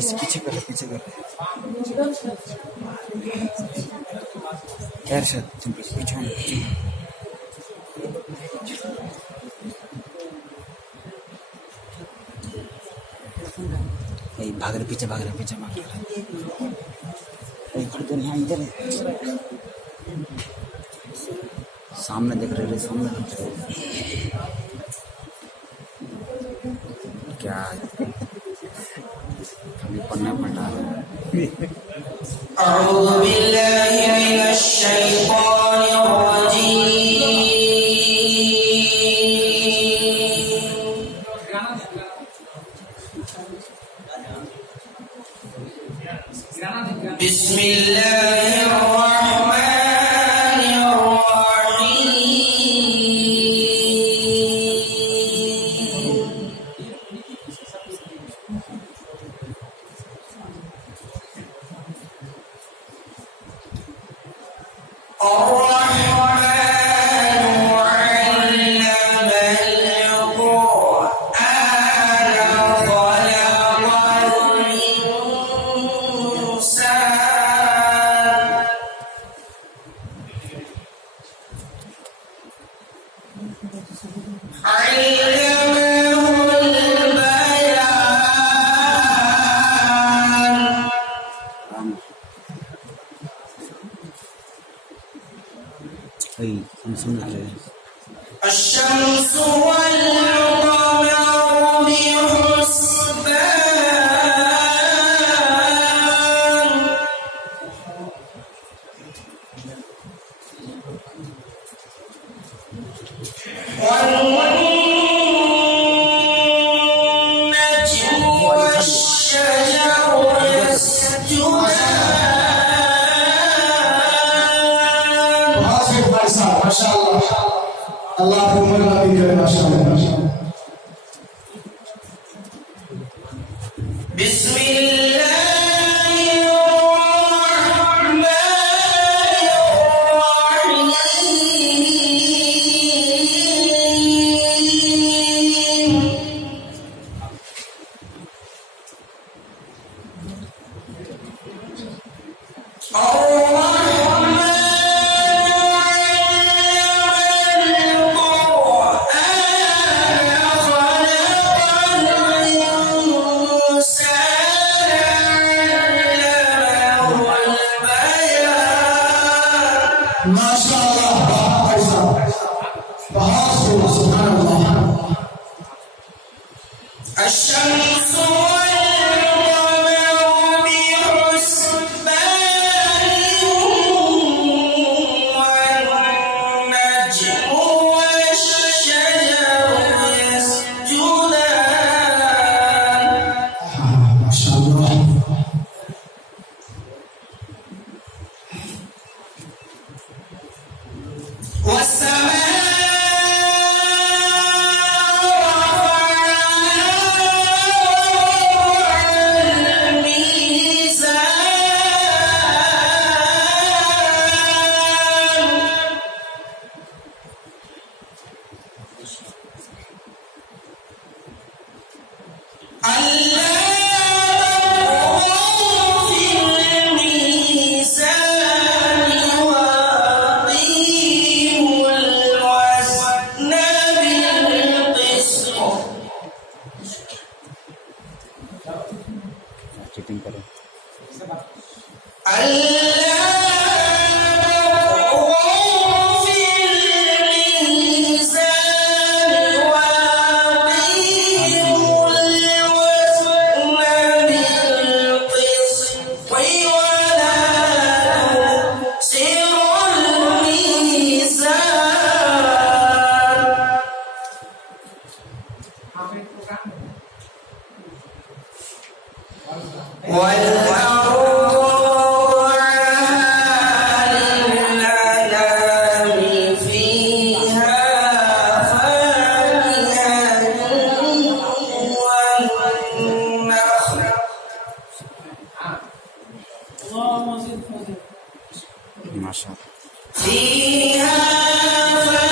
पीछे कर यार तुम पीछे भाग रहे पीछे यहाँ इधर है सामने देख रहे सामने क्या कभी पढ़ना पड़ता है أعوذ بالله من الشيطان الرجيم بسم الله الرحمن الرحيم الشمس والقمر بحسبان والنجم والشجر يسجدان ما شاء الله اللهم بارك ما شاء الله بسم الله الرحمن الرحيم ما شاء الله سبحان الله الشمس والقمر بحسبان والنجم والشجر يسجدان ما شاء الله चीटिंग करो माशाअल्लाह فيها